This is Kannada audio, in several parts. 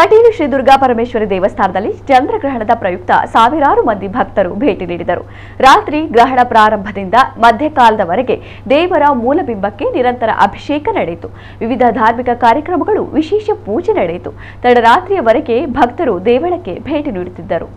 ಕಟೀಲು ಶ್ರೀ ದುರ್ಗಾ ಪರಮೇಶ್ವರಿ ದೇವಸ್ಥಾನದಲ್ಲಿ ಚಂದ್ರಗ್ರಹಣದ ಪ್ರಯುಕ್ತ ಸಾವಿರಾರು ಮಂದಿ ಭಕ್ತರು ಭೇಟಿ ನೀಡಿದರು. ರಾತ್ರಿ ಗ್ರಹಣ ಪ್ರಾರಂಭದಿಂದ ಮಧ್ಯಕಾಲದವರೆಗೆ ದೇವರ ಮೂಲಬಿಂಬಕ್ಕೆ ನಿರಂತರ ಅಭಿಷೇಕ ನಡೆಯಿತು. ವಿವಿಧ ಧಾರ್ಮಿಕ ಕಾರ್ಯಕ್ರಮಗಳು, ವಿಶೇಷ ಪೂಜೆ ನಡೆಯಿತು. ತಡರಾತ್ರಿಯವರೆಗೆ ಭಕ್ತರು ದೇವಳಕ್ಕೆ ಭೇಟಿ ನೀಡುತ್ತಿದ್ದರು.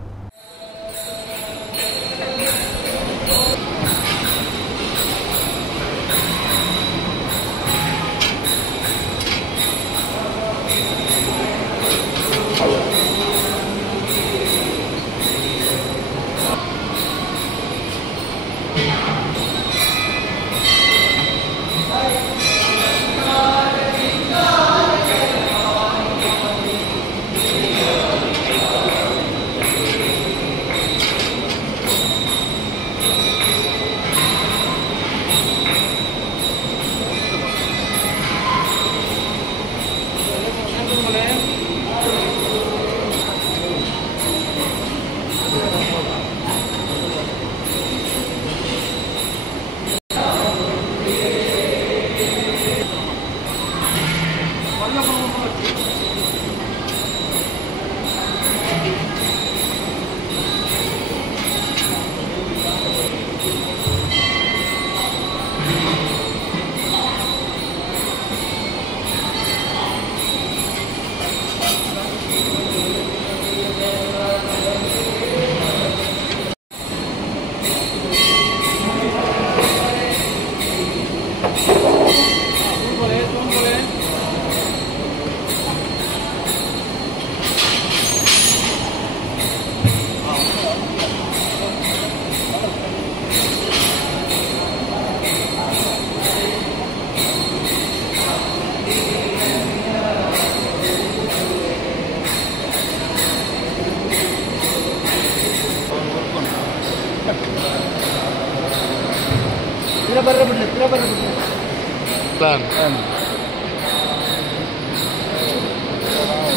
Plan.